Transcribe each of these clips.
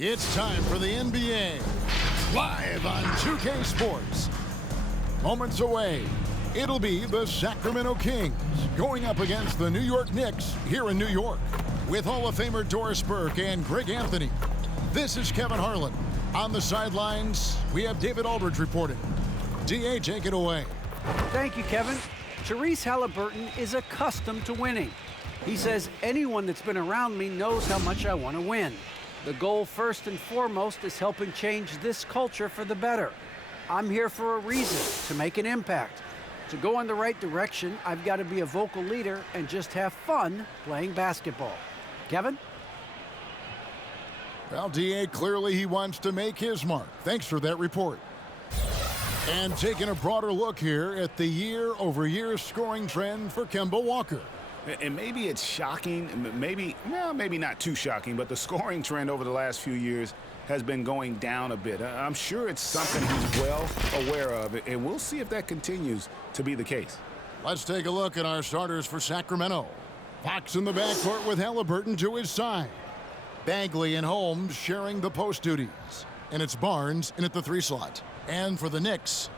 It's time for the NBA, live on 2K Sports. Moments away, it'll be the Sacramento Kings going up against the New York Knicks here in New York. With Hall of Famer Doris Burke and Greg Anthony, this is Kevin Harlan. On the sidelines, we have David Aldridge reporting. DA, take it away. Thank you, Kevin. Tyrese Halliburton is accustomed to winning. He says anyone that's been around me knows how much I want to win. The goal, first and foremost, is helping change this culture for the better. I'm here for a reason, to make an impact. To go in the right direction, I've got to be a vocal leader and just have fun playing basketball. Kevin? Well, DA, clearly he wants to make his mark. Thanks for that report. And taking a broader look here at the year-over-year scoring trend for Kemba Walker. And maybe it's shocking, maybe not too shocking, but the scoring trend over the last few years has been going down a bit. I'm sure it's something he's well aware of, and we'll see if that continues to be the case. Let's take a look at our starters for Sacramento. Fox in the backcourt with Halliburton to his side. Bagley and Holmes sharing the post duties. And it's Barnes in at the 3 slot. And for the Knicks,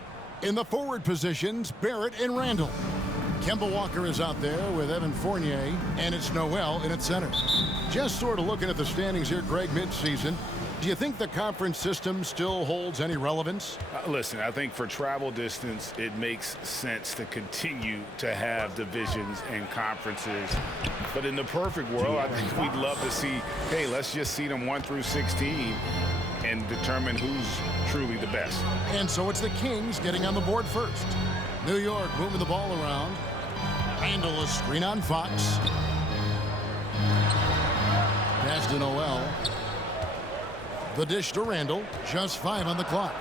in the forward positions, Barrett and Randall. Kemba Walker is out there with Evan Fournier, and it's Noel in at center. Just sort of looking at the standings here, Greg, midseason. Do you think the conference system still holds any relevance? Listen, I think for travel distance, it makes sense to continue to have divisions and conferences. But in the perfect world, I think we'd love to see, hey, let's just see them 1 through 16 and determine who's truly the best. And so it's the Kings getting on the board first. New York moving the ball around. Randall a screen on Fox. Pass to Noel. The dish to Randall. Just 5 on the clock.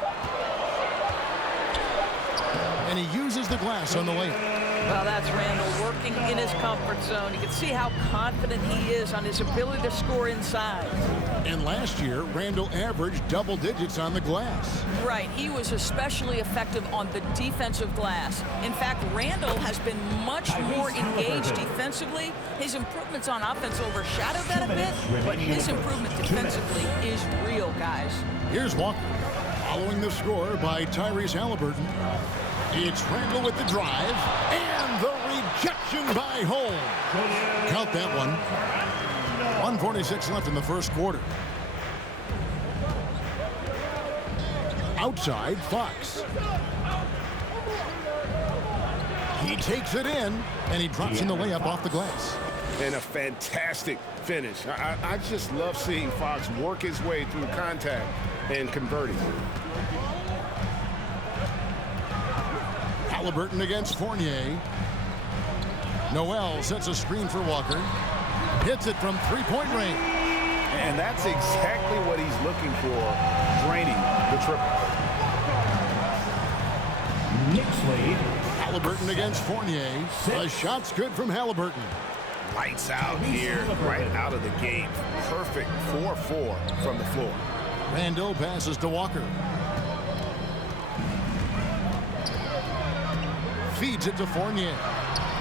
And he uses the glass on the layup. Well, that's Randall working in his comfort zone. You can see how confident he is on his ability to score inside. And last year, Randall averaged double digits on the glass. Right. He was especially effective on the defensive glass. In fact, Randall has been much more engaged defensively. His improvements on offense overshadowed that a bit, but his improvement defensively is real, guys. Here's Walker. Following the score by Tyrese Halliburton. It's Randall with the drive, and the rejection by Holmes. Count that one. 1:46 left in the first quarter. Outside, Fox. He takes it in, and he drops in the layup off the glass. And a fantastic finish. I just love seeing Fox work his way through contact and converting. Halliburton against Fournier. Noel sets a screen for Walker. Hits it from three-point range. And that's exactly what he's looking for, draining the triple. Knicks lead. Halliburton against Fournier. The shot's good from Halliburton. Lights out here, right out of the gate. Perfect 4-4 from the floor. Randall passes to Walker. Feeds it to Fournier.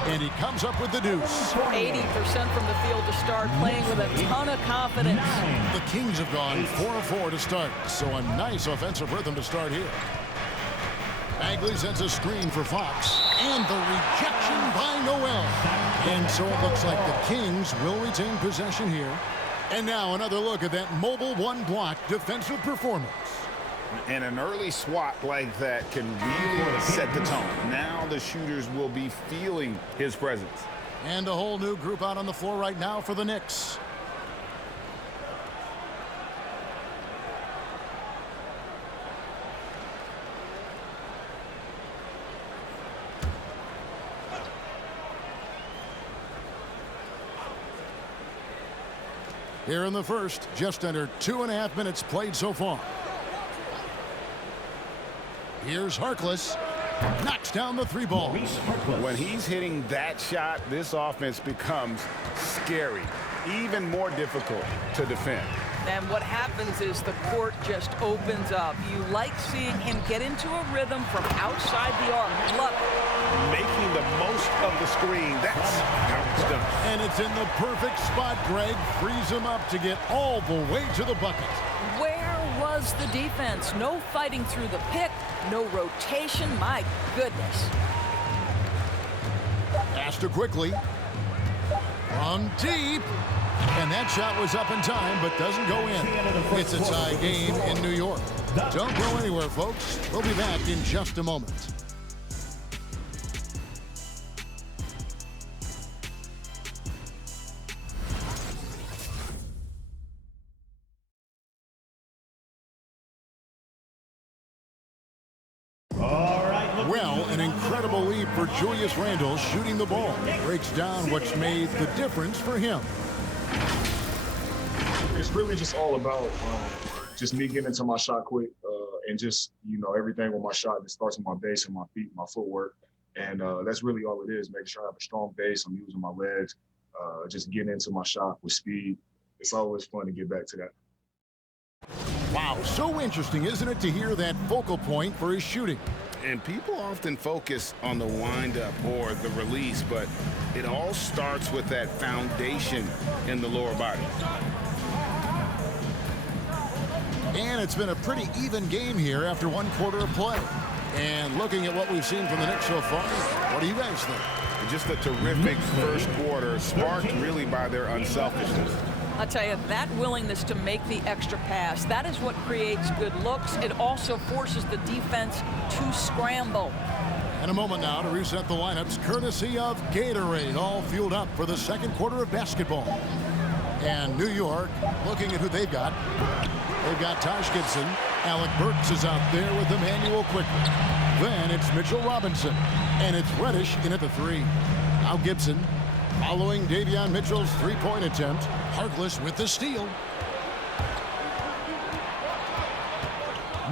And he comes up with the deuce. 80% from the field to start, playing with a ton of confidence. The Kings have gone 4-4 to start, so a nice offensive rhythm to start here. Bagley sends a screen for Fox. And the rejection by Noel. And so it looks like the Kings will retain possession here. And now another look at that mobile one-block defensive performance. And an early swat like that can really set the tone. Now the shooters will be feeling his presence. And a whole new group out on the floor right now for the Knicks. Here in the first, just under 2.5 minutes played so far. Here's Harkless. Knocks down the 3 ball. When he's hitting that shot, this offense becomes scary, even more difficult to defend. And what happens is the court just opens up. You like seeing him get into a rhythm from outside the arc. Love it. Making the most of the screen. That's how it's done. And it's in the perfect spot, Greg. Frees him up to get all the way to the bucket. does the defense. No fighting through the pick, no rotation. My goodness. Faster quickly. From deep. And that shot was up in time, but doesn't go in. It's a tie game in New York. Don't go anywhere, folks. We'll be back in just a moment. Well, an incredible lead for Julius Randle shooting the ball. Breaks down what's made the difference for him. It's really just all about just me getting into my shot quick and just, everything with my shot. It starts with my base and my feet, my footwork. And that's really all it is, making sure I have a strong base. I'm using my legs, just getting into my shot with speed. It's always fun to get back to that. Wow, so interesting, isn't it, to hear that focal point for his shooting? And people often focus on the windup or the release, but it all starts with that foundation in the lower body. And it's been a pretty even game here after one quarter of play. And looking at what we've seen from the Knicks so far, what do you guys think? Just a terrific first quarter, sparked really by their unselfishness. I'll tell you, that willingness to make the extra pass, that is what creates good looks. It also forces the defense to scramble. And a moment now to reset the lineups, courtesy of Gatorade, all fueled up for the second quarter of basketball. And New York, looking at who they've got. They've got Taj Gibson. Alec Burks is out there with Emmanuel Quickly. Then it's Mitchell Robinson. And it's Reddish in at the three. Now Gibson, following Davion Mitchell's three-point attempt. Harkless with the steal.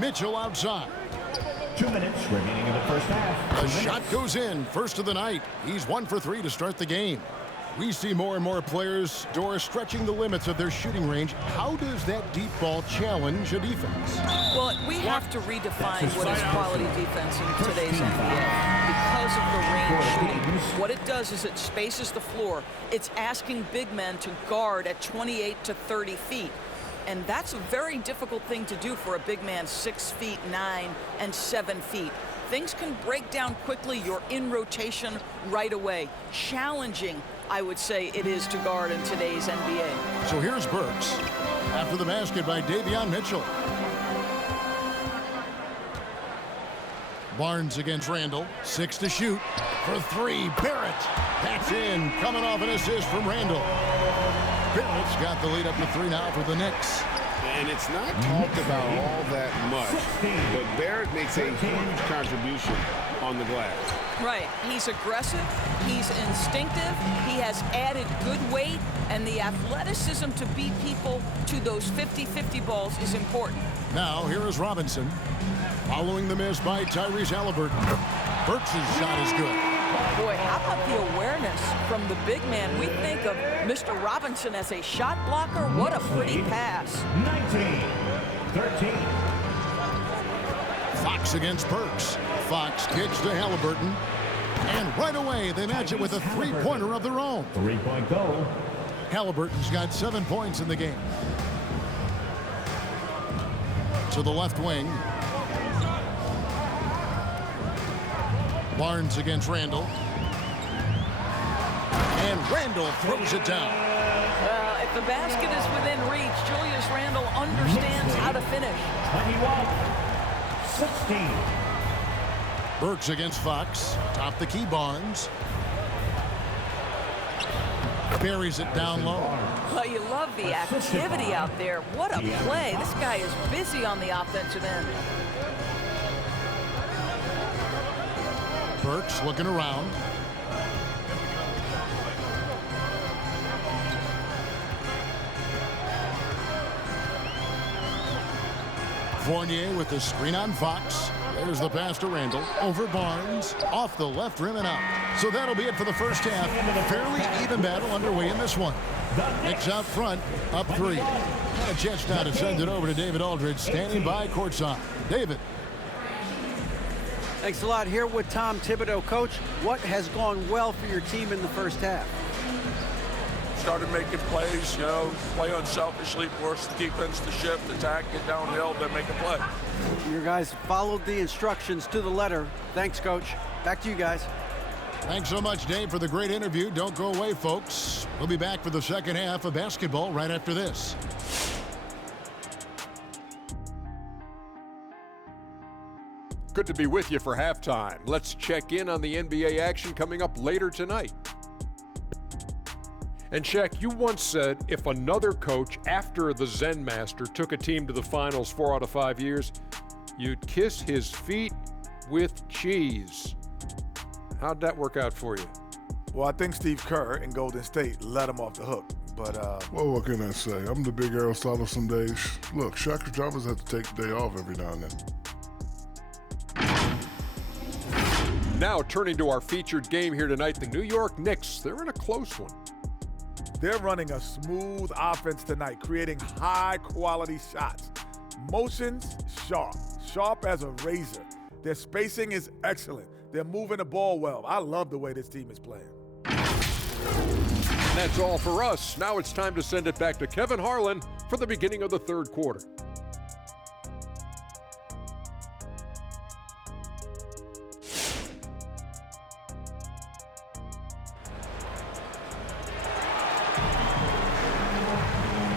Mitchell outside. 2 minutes remaining in the first half. The shot goes in, first of the night. He's 1 for 3 to start the game. We see more and more players, Doris, stretching the limits of their shooting range. How does that deep ball challenge a defense? Well, we have to redefine what is quality defense in today's NBA because of the range shooting. What it does is it spaces the floor. It's asking big men to guard at 28 to 30 feet. And that's a very difficult thing to do for a big man 6 feet 9 and 7 feet. Things can break down quickly. You're in rotation right away. Challenging, I would say, it is to guard in today's NBA. So here's Burks after the basket by Davion Mitchell. Barnes against Randle. 6 to shoot. For 3, Barrett. That's in. Coming off an assist from Randle. Barrett's got the lead up to 3 now for the Knicks. And it's not talked about all that much, but Barrett makes a huge contribution on the glass. Right. He's aggressive. He's instinctive. He has added good weight, and the athleticism to beat people to those 50-50 balls is important. Now, here is Robinson. Following the miss by Tyrese Halliburton. Burks' shot is good. Boy, how about the awareness from the big man? We think of Mr. Robinson as a shot blocker. What a pretty pass. 19-13. Fox against Burks. Fox kicks to Halliburton. And right away, they match it with a three-pointer of their own. 3-point goal. Halliburton's got 7 points in the game. To the left wing. Barnes against Randle. And Randle throws it down. If the basket is within reach, Julius Randle understands how to finish. 21-16. Burks against Fox. Top the key, Barnes. Buries it down low. Well, you love the activity out there. What a play. This guy is busy on the offensive end. Burks looking around. Fournier with the screen on Fox. There's the pass to Randle. Over Barnes. Off the left rim and out. So that'll be it for the first half. Fairly even battle underway in this one. Knicks out front, up 3. And a chance now to send it over to David Aldridge, standing by courtside. David. Thanks a lot. Here with Tom Thibodeau. Coach, what has gone well for your team in the first half? started making plays, play unselfishly, force the defense to shift, attack, get downhill, then make a play. Your guys followed the instructions to the letter. Thanks, Coach. Back to you guys. Thanks so much, Dave, for the great interview. Don't go away, folks. We'll be back for the second half of basketball right after this. Good to be with you for halftime. Let's check in on the NBA action coming up later tonight. And Shaq, you once said if another coach after the Zen Master took a team to the finals 4 out of 5 years, you'd kiss his feet with cheese. How'd that work out for you? Well, I think Steve Kerr in Golden State let him off the hook. But well, what can I say? I'm the big Aristotle some days. Look, Shaq Jarvis has to take the day off every now and then. Now turning to our featured game here tonight, the New York Knicks. They're in a close one. They're running a smooth offense tonight, creating high-quality shots. Motions, sharp as a razor. Their spacing is excellent. They're moving the ball well. I love the way this team is playing. And that's all for us. Now it's time to send it back to Kevin Harlan for the beginning of the third quarter.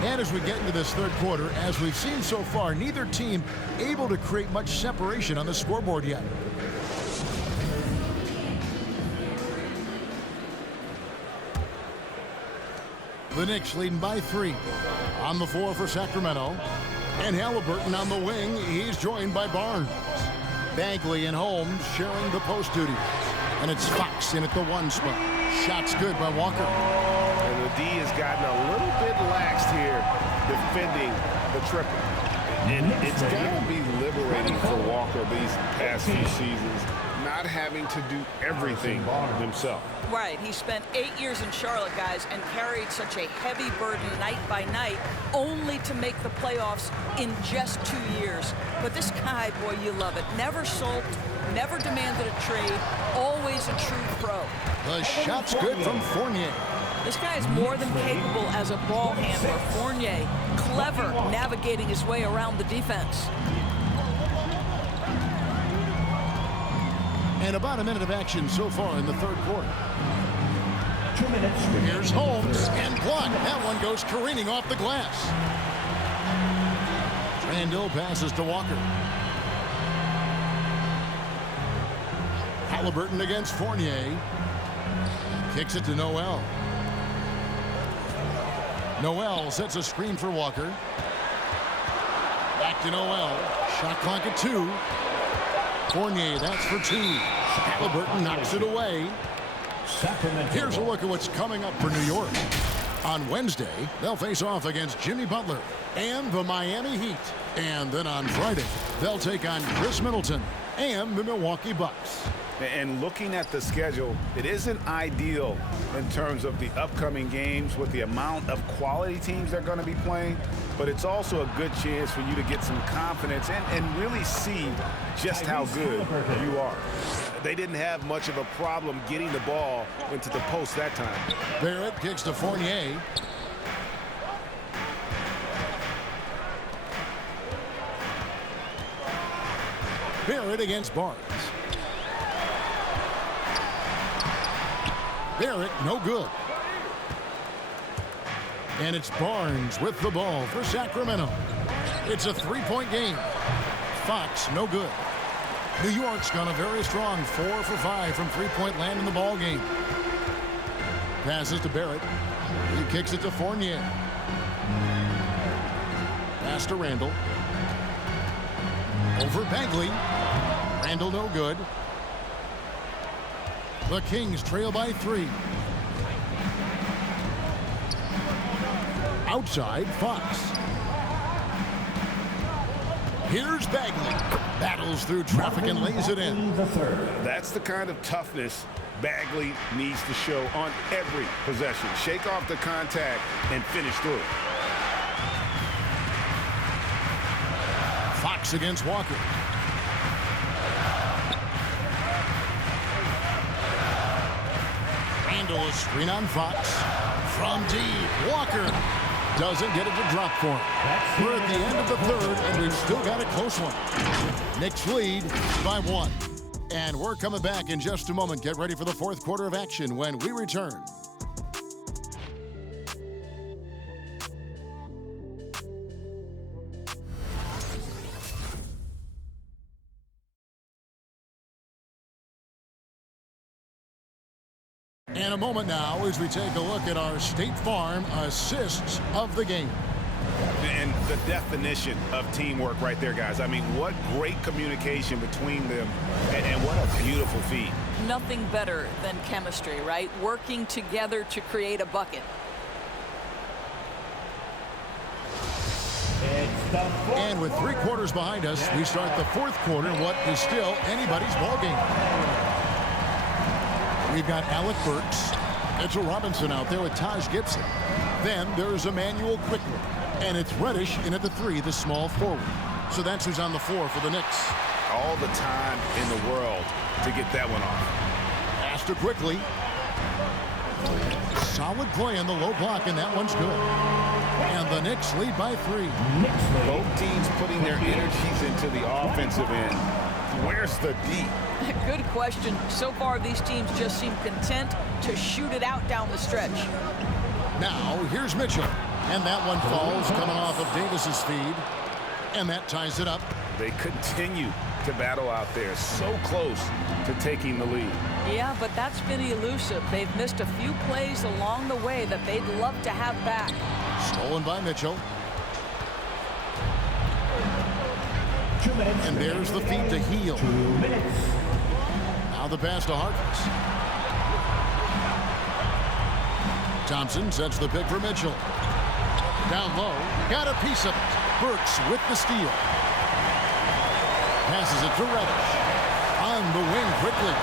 And as we get into this third quarter, as we've seen so far, neither team able to create much separation on the scoreboard yet. The Knicks leading by 3. On the floor for Sacramento. And Halliburton on the wing. He's joined by Barnes. Bagley and Holmes sharing the post duties. And it's Fox in at the 1 spot. Shots good by Walker. And the D has gotten a little bit laxed here defending the triple. And it's got to be liberating for Walker these past few seasons, not having to do everything himself. Right. He spent 8 years in Charlotte, guys, and carried such a heavy burden night by night, only to make the playoffs in just 2 years. But this guy, boy, you love it. Never sulked, never demanded a trade, always a true pro. The shot's good from Fournier. This guy is more than capable as a ball handler. Fournier, clever, navigating his way around the defense. And about a minute of action so far in the third quarter. 2 minutes. Here's Holmes and blocked. That one goes careening off the glass. Randall passes to Walker. Halliburton against Fournier. Kicks it to Noel. Noel sets a screen for Walker. Back to Noel. Shot clock at 2. Fournier, that's for 2. Halliburton knocks it away. Here's a look at what's coming up for New York. On Wednesday, they'll face off against Jimmy Butler and the Miami Heat. And then on Friday, they'll take on Chris Middleton and the Milwaukee Bucks. And looking at the schedule, it isn't ideal in terms of the upcoming games with the amount of quality teams they're going to be playing, but it's also a good chance for you to get some confidence and really see just how good you are. They didn't have much of a problem getting the ball into the post that time. Barrett kicks to Fournier. Barrett against Barnes. Barrett, no good. And it's Barnes with the ball for Sacramento. It's a 3-point game. Fox, no good. New York's gone a very strong 4 for 5 from 3-point land in the ball game. Passes to Barrett. He kicks it to Fournier. Pass to Randall. Over Bagley. Randall, no good. The Kings trail by 3. Outside, Fox. Here's Bagley. Battles through traffic and lays it in. That's the kind of toughness Bagley needs to show on every possession. Shake off the contact and finish through. Fox against Walker. Randall, screen on Fox. From deep, Walker doesn't get it to drop for him. We're at the end of the third, and we've still got a close one. Knicks lead by 1. And we're coming back in just a moment. Get ready for the fourth quarter of action when we return. In a moment now, as we take a look at our State Farm assists of the game. And the definition of teamwork right there, guys. I mean, what great communication between them, and what a beautiful feat. Nothing better than chemistry, right? Working together to create a bucket. And with 3 quarters behind us, we start the fourth quarter in what is still anybody's ballgame. We've got Alec Burks, Mitchell Robinson out there with Taj Gibson. Then there's Emmanuel Quickly, and it's Reddish in at the 3, the small forward. So that's who's on the floor for the Knicks. All the time in the world to get that one off. Pass to Quickly. Solid play on the low block, and that one's good. And the Knicks lead by 3. Both teams putting their energies into the offensive end. Where's the D? Good question. So far, these teams just seem content to shoot it out down the stretch. Now, here's Mitchell. And that one falls coming off of Davis's feed. And that ties it up. They continue to battle out there, so close to taking the lead. Yeah, but that's been elusive. They've missed a few plays along the way that they'd love to have back. Stolen by Mitchell. And there's the feed to Heel. Now the pass to Harkless. Thompson sets the pick for Mitchell. Down low, got a piece of it. Burks with the steal. Passes it to Reddish. On the wing quickly.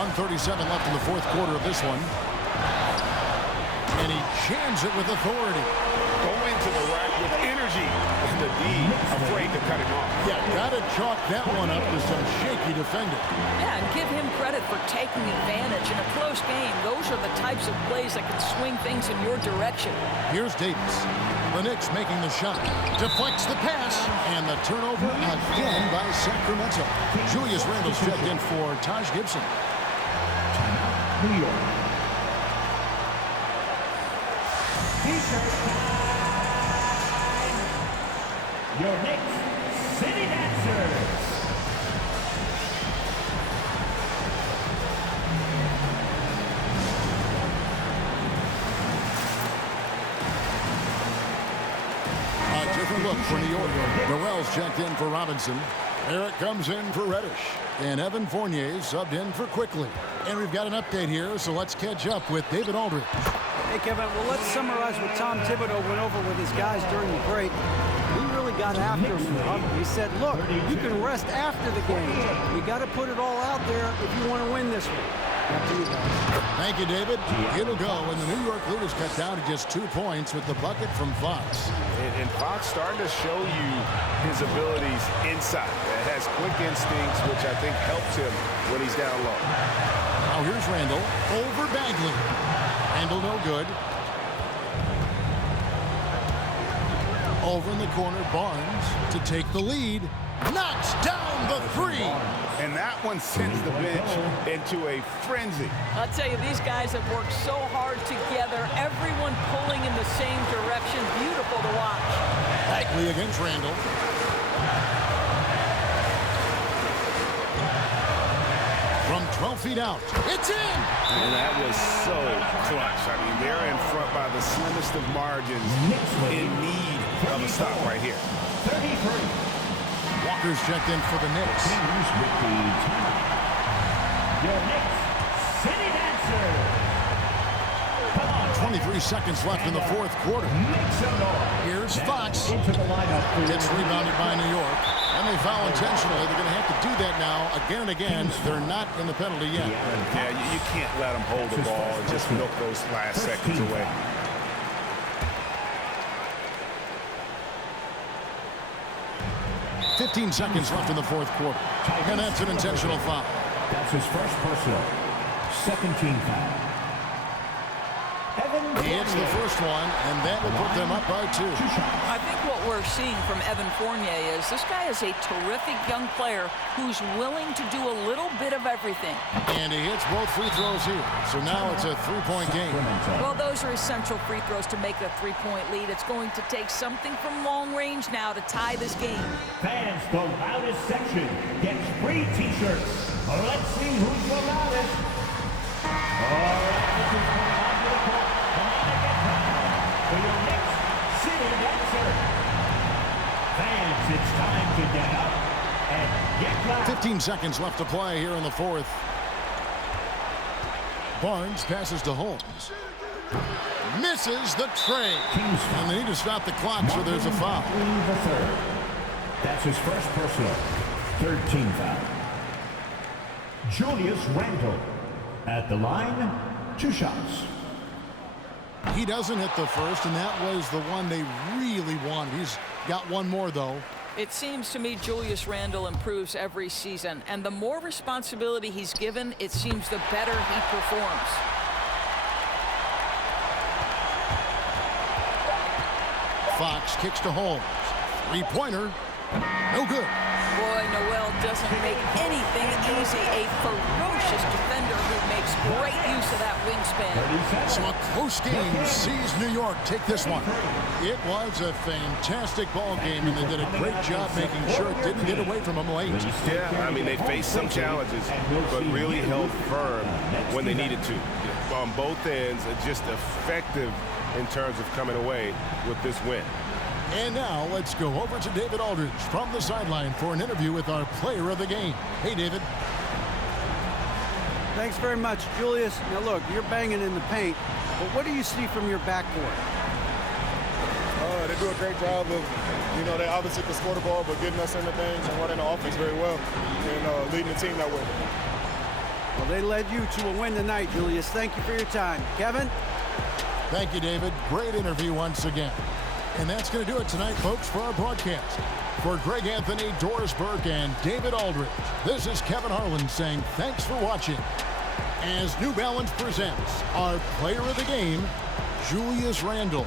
1:37 left in the fourth quarter of this one. And he jams it with authority. Go into the rack with energy. And the D afraid to cut him off. Yeah, gotta chalk that one up to some shaky defending. Yeah, and give him credit for taking advantage in a close game. Those are the types of plays that can swing things in your direction. Here's Davis. The Knicks making the shot. Deflects the pass. And the turnover again by Sacramento. Julius Randle's checked in for Taj Gibson. New York. T-shirt time. Your Knicks City Dancers. A different look for New York. Burrell's checked in for Robinson. Eric comes in for Reddish. And Evan Fournier subbed in for Quickly. And we've got an update here, so let's catch up with David Aldridge. Hey, Kevin, well, let's summarize what Tom Thibodeau went over with his guys during the break. He really got after him. He said, look, you can rest after the game. You got to put it all out there if you want to win this one. Back to you guys. Thank you, David. It'll go, and the New York lead is cut down to just 2 points with the bucket from Fox. And Fox starting to show you his abilities inside. It has quick instincts, which I think helps him when he's down low. Now here's Randle over Bagley. Randle no good. Over in the corner, Barnes to take the lead. Knocks down the 3. And that one sends the bench into a frenzy. I'll tell you, these guys have worked so hard together. Everyone pulling in the same direction. Beautiful to watch. Bagley against Randle. From 12 feet out. It's in! And that was so clutch. I mean, they're in front by the slimmest of margins, in need of a stop right here. 33. Walker's checked in for the Knicks. Your Knicks City Dancers. 23 seconds left in the fourth quarter. Here's Fox. It's rebounded by New York. And they foul intentionally. They're going to have to do that now again and again. They're not in the penalty yet. Yeah, you can't let them hold the ball and just milk those last seconds away. .15 seconds left in the fourth quarter. And that's an intentional foul. That's his first personal. 17 foul. He hits the first one, and that will put them up by 2. I think what we're seeing from Evan Fournier is this guy is a terrific young player who's willing to do a little bit of everything. And he hits both free throws here. So now it's a 3-point game. Well, those are essential free throws to make a 3-point lead. It's going to take something from long range now to tie this game. Fans, the loudest section gets free t-shirts. Let's see who's the loudest. All right, this is going on to the court. Come on and get proud for your Knicks City Dancer. Fans, it's time to get up and get loud. 15 seconds left to play here in the fourth. Barnes passes to Holmes. Misses the trade. And they need to stop the clock, so there's a foul. The third. That's his first personal. 13 foul. Julius Randle at the line, 2 shots. He doesn't hit the first, and that was the one they really wanted. He's got one more, though. It seems to me Julius Randle improves every season, and the more responsibility he's given, it seems the better he performs. Fox kicks to Holmes. 3-pointer. No good. Boy, Noel doesn't make anything easy. A ferocious defender who makes great use of that wingspan. So a close game sees New York take this one. It was a fantastic ball game, and they did a great job making sure it didn't get away from them late. Yeah, I mean, they faced some challenges, but really held firm when they needed to. On both ends, just effective in terms of coming away with this win. And now let's go over to David Aldridge from the sideline for an interview with our player of the game. Hey, David. Thanks very much, Julius. Now, look, you're banging in the paint, but what do you see from your backcourt? They do a great job of, they obviously can score the ball, but getting us into things and running the offense very well and leading the team that way. Well, they led you to a win tonight, Julius. Thank you for your time. Kevin? Thank you, David. Great interview once again. And that's going to do it tonight, folks, for our broadcast. For Greg Anthony, Doris Burke, and David Aldridge, this is Kevin Harlan saying thanks for watching. As New Balance presents our player of the game, Julius Randle.